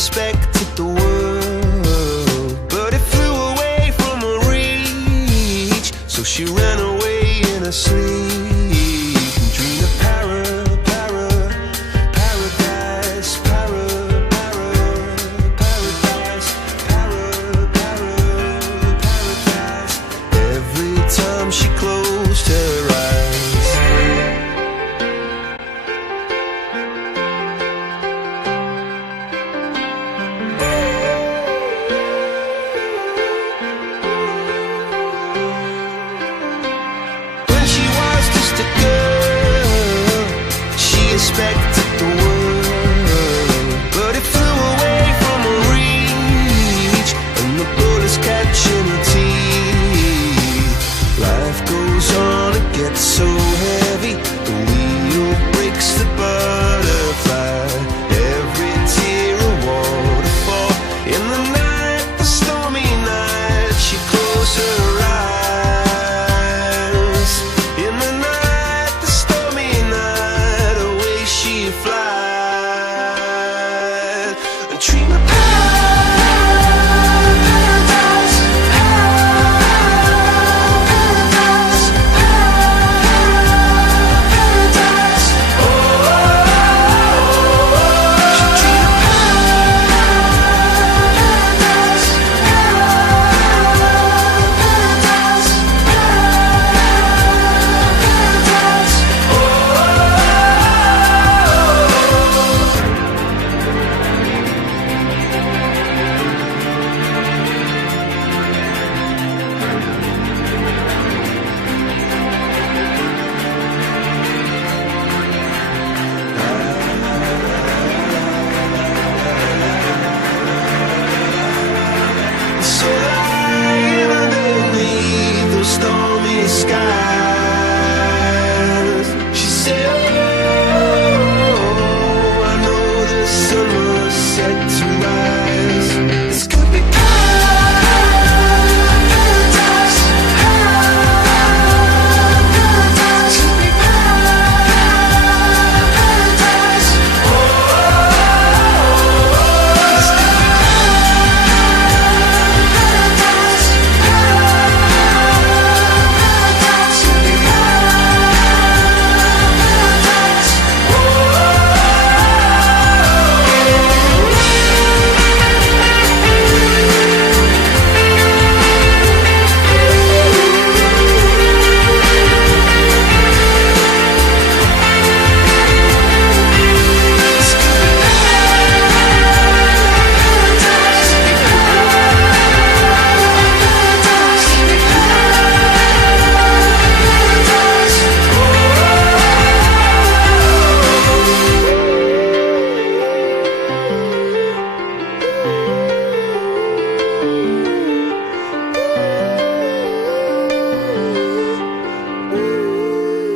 expected the world, but it flew away from her reach. So she ran away in her sleep and dreamed of paradise, paradise. Every time she closed her eyes. Expected the world, but it flew away from her reach, and the bullets catching her teeth. Life goes on, it gets so heavy, the wheel breaks the butterfly. Every tear a waterfall. In the night, the stormy night, she closed her eyes. In the night, the stormy night, she flies. A dream of paradise.